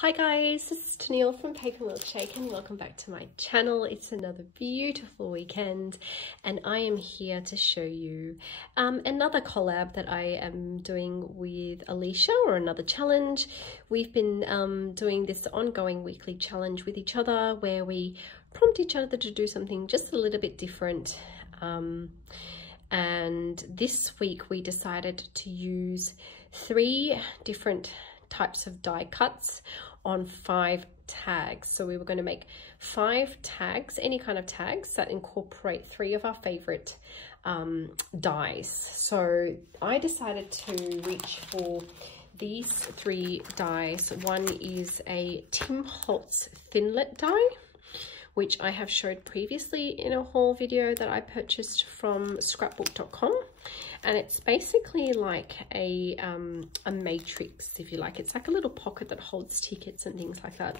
Hi guys, this is Tennille from Paper Milkshake and welcome back to my channel. It's another beautiful weekend and I am here to show you another collab that I am doing with Alisha, or another challenge. We've been doing this ongoing weekly challenge with each other where we prompt each other to do something just a little bit different. And this week we decided to use 3 different types of die cuts on 5 tags. So we were going to make 5 tags, any kind of tags that incorporate 3 of our favorite dies. So I decided to reach for these 3 dies. One is a Tim Holtz Thinlet die, which I have showed previously in a haul video that I purchased from scrapbook.com. And it's basically like a matrix, if you like. It's like a little pocket that holds tickets and things like that.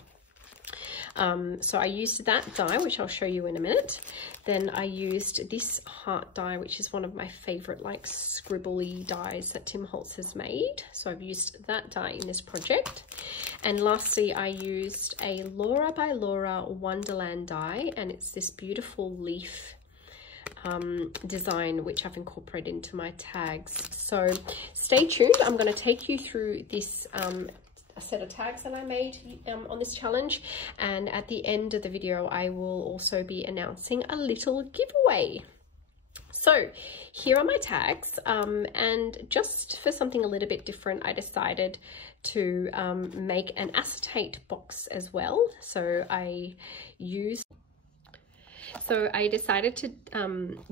So I used that die, which I'll show you in a minute. Then I used this heart die, which is one of my favorite like scribbly dies that Tim Holtz has made. So I've used that die in this project. And lastly, I used a Laura by Laura Wonderland die, and it's this beautiful leaf design which I've incorporated into my tags. So stay tuned. I'm going to take you through this a set of tags that I made on this challenge, and at the end of the video I will also be announcing a little giveaway. So here are my tags, and just for something a little bit different I decided to make an acetate box as well. So I decided to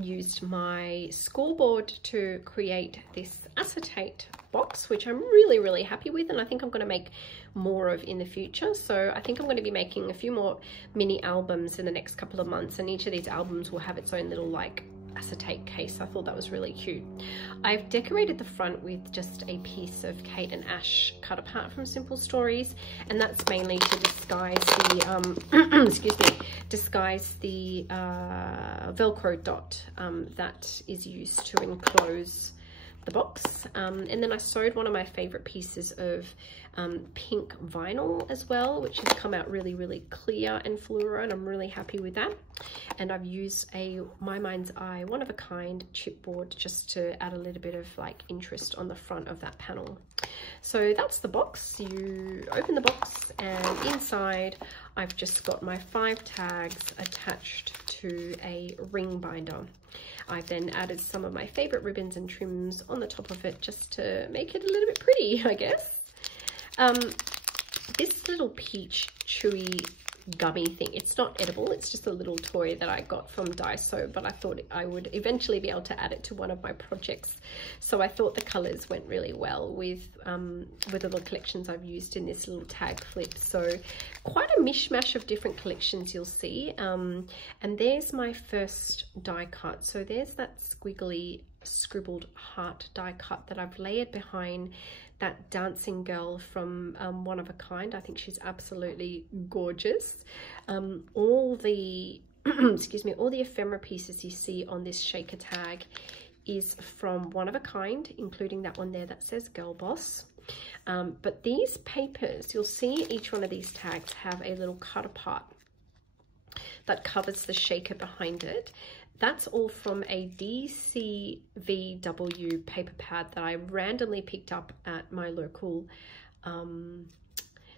use my scoreboard to create this acetate box, which I'm really happy with, and I think I'm going to make more of in the future. So I think I'm going to be making a few more mini albums in the next couple of months, and each of these albums will have its own little like acetate case. I thought that was really cute. I've decorated the front with just a piece of Kate and Ash cut apart from Simple Stories, and that's mainly to disguise the excuse me, disguise the Velcro dot that is used to enclose the box. And then I sewed one of my favorite pieces of pink vinyl as well, which has come out really clear and fluoro, and I'm really happy with that. And I've used a My Mind's Eye one of a kind chipboard just to add a little bit of like interest on the front of that panel. So that's the box. You open the box and inside I've just got my 5 tags attached to a ring binder. I've then added some of my favorite ribbons and trims on the top of it just to make it a little bit pretty, I guess. This little peach chewy gummy thing, it's not edible, it's just a little toy that I got from Daiso, but I thought I would eventually be able to add it to one of my projects. So I thought the colors went really well with the little collections I've used in this little tag flip. So quite a mishmash of different collections you'll see. And there's my first die cut. So there's that squiggly scribbled heart die cut that I've layered behind that dancing girl from One of a Kind. I think she's absolutely gorgeous. All the excuse me, all the ephemera pieces you see on this shaker tag is from One of a Kind, including that one there that says Girl Boss. But these papers, you'll see each one of these tags have a little cut apart that covers the shaker behind it. That's all from a DCVW paper pad that I randomly picked up at my local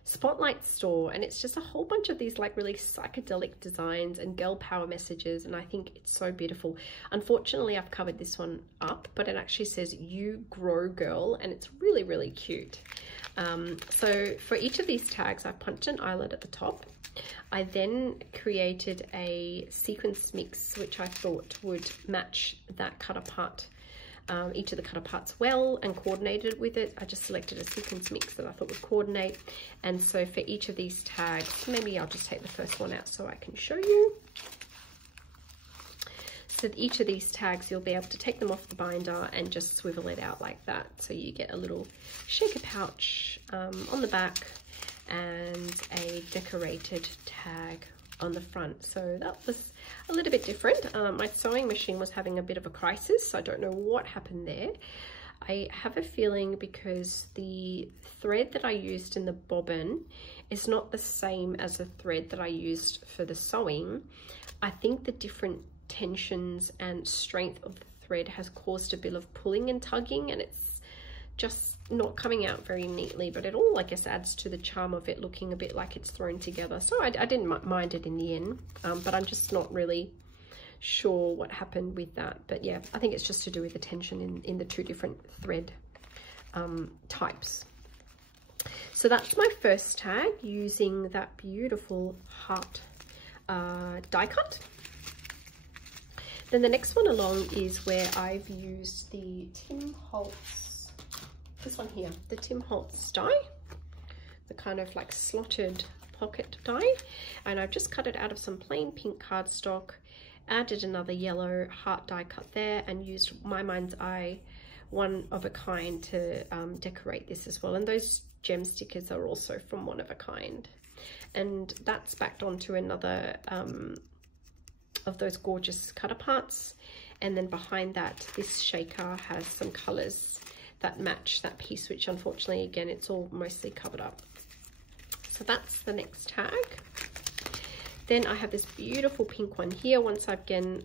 Spotlight store, and it's just a whole bunch of these like really psychedelic designs and girl power messages, and I think it's so beautiful. Unfortunately I've covered this one up, but it actually says "You Grow Girl," and it's really cute. So for each of these tags I've punched an eyelet at the top. I then created a sequence mix which I thought would match that cut apart, each of the cut aparts well, and coordinated with it. I just selected a sequence mix that I thought would coordinate. And so for each of these tags, maybe I'll just take the first one out so I can show you. So each of these tags you'll be able to take them off the binder and just swivel it out like that. So you get a little shaker pouch on the back and a decorated tag on the front. So that was a little bit different. My sewing machine was having a bit of a crisis, so I don't know what happened there. I have a feeling because the thread that I used in the bobbin is not the same as the thread that I used for the sewing. I think the different tensions and strength of the thread has caused a bit of pulling and tugging, and it's just not coming out very neatly, but it all, I guess, adds to the charm of it looking a bit like it's thrown together. So I didn't mind it in the end, but I'm just not really sure what happened with that. But yeah, I think it's just to do with the tension in the two different thread types. So that's my first tag using that beautiful heart die cut. Then the next one along is where I've used the Tim Holtz, this one here, the Tim Holtz die, the kind of like slotted pocket die, and I've just cut it out of some plain pink cardstock, added another yellow heart die cut there, and used my mind's eye one of a kind to decorate this as well. And those gem stickers are also from one of a kind, and that's backed onto another of those gorgeous cut aparts. And then behind that, this shaker has some colors that match that piece, which unfortunately, again, it's all mostly covered up. So that's the next tag. Then I have this beautiful pink one here. Once again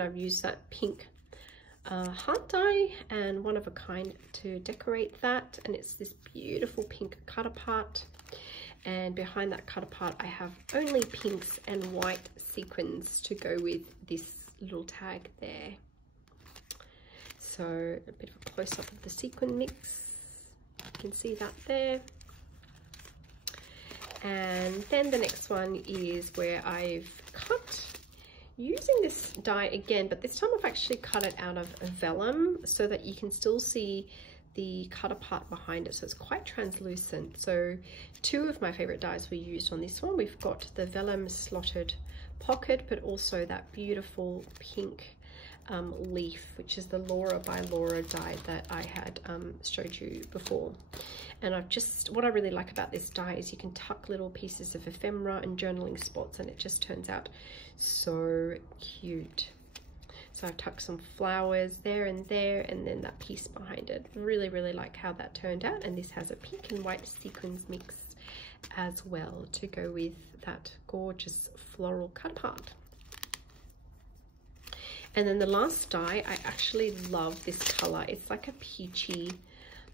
I've used that pink heart die and one of a kind to decorate that, and it's this beautiful pink cut apart. And behind that cut apart, I have only pinks and white sequins to go with this little tag there. So a bit of a close-up of the sequin mix. You can see that there. And then the next one is where I've cut using this die again, but this time I've actually cut it out of vellum so that you can still see the cut apart behind it, so it's quite translucent. So two of my favorite dies were used on this one. We've got the vellum slotted pocket, but also that beautiful pink leaf, which is the Laura by Laura die that I had showed you before. And what I really like about this die is you can tuck little pieces of ephemera and journaling spots, and it just turns out so cute. So I've tucked some flowers there, and then that piece behind it. Really, really like how that turned out. And this has a pink and white sequins mix as well to go with that gorgeous floral cut apart. And then the last die, I actually love this color. It's like a peachy,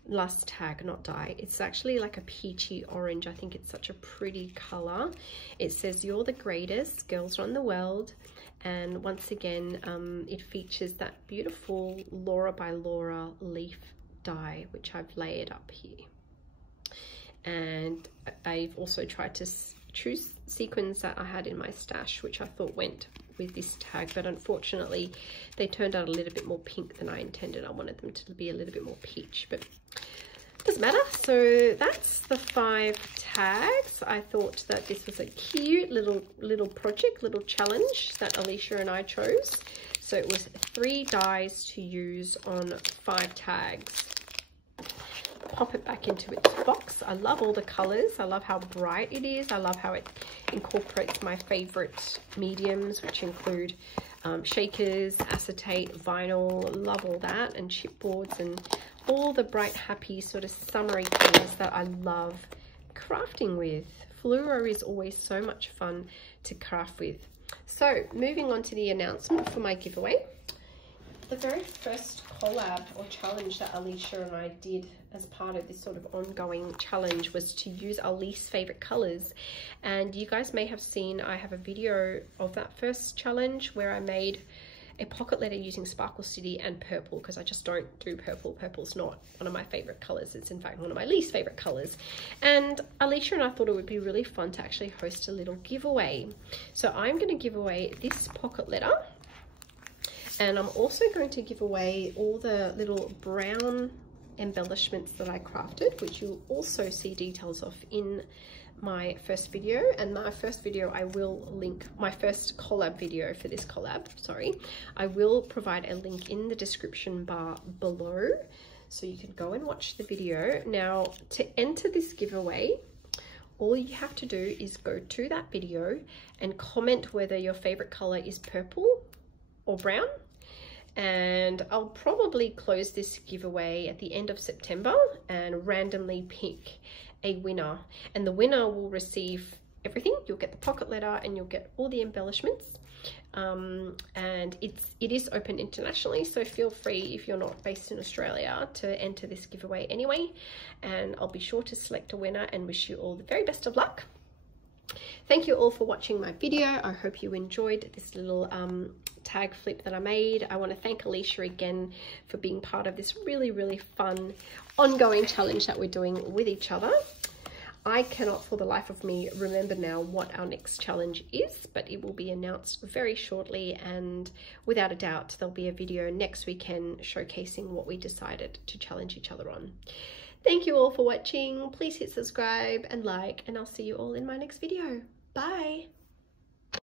last tag, not die. It's actually like a peachy orange. I think it's such a pretty color. It says, "You're the greatest, girls run the world." And once again, it features that beautiful Laura by Laura leaf die, which I've layered up here. And I've also tried to choose sequins that I had in my stash, which I thought went with this tag, but unfortunately they turned out a little bit more pink than I intended. I wanted them to be a little bit more peach, but doesn't matter. So that's the 5 tags. I thought that this was a cute little project, little challenge that Alisha and I chose. So it was 3 dies to use on 5 tags. Pop it back into its box. I love all the colors. I love how bright it is. I love how it incorporates my favorite mediums, which include shakers, acetate, vinyl. Love all that, and chipboards, and all the bright, happy, sort of summery colors that I love crafting with. Fluoro is always so much fun to craft with. So moving on to the announcement for my giveaway. The very first collab or challenge that Alisha and I did as part of this sort of ongoing challenge was to use our least favorite colors. And you guys may have seen, I have a video of that first challenge where I made a pocket letter using Sparkle City and purple, because I just don't do purple. Purple's not one of my favorite colors. It's in fact one of my least favorite colors. And Alisha and I thought it would be really fun to actually host a little giveaway. So I'm going to give away this pocket letter. And I'm also going to give away all the little brown embellishments that I crafted, which you'll also see details of in my first video. And my first video, I will link my first collab video for this collab, sorry. I will provide a link in the description bar below, so you can go and watch the video. Now, to enter this giveaway, all you have to do is go to that video and comment whether your favorite color is purple or brown. and I'll probably close this giveaway at the end of September and randomly pick a winner, and the winner will receive everything. You'll get the pocket letter and you'll get all the embellishments, and it is open internationally, so feel free, if you're not based in Australia, to enter this giveaway anyway, and I'll be sure to select a winner and wish you all the very best of luck. Thank you all for watching my video. I hope you enjoyed this little tag flip that I made. I want to thank Alisha again for being part of this really fun ongoing challenge that we're doing with each other. I cannot for the life of me remember now what our next challenge is, but it will be announced very shortly, and without a doubt there'll be a video next weekend showcasing what we decided to challenge each other on. Thank you all for watching. Please hit subscribe and like, and I'll see you all in my next video. Bye.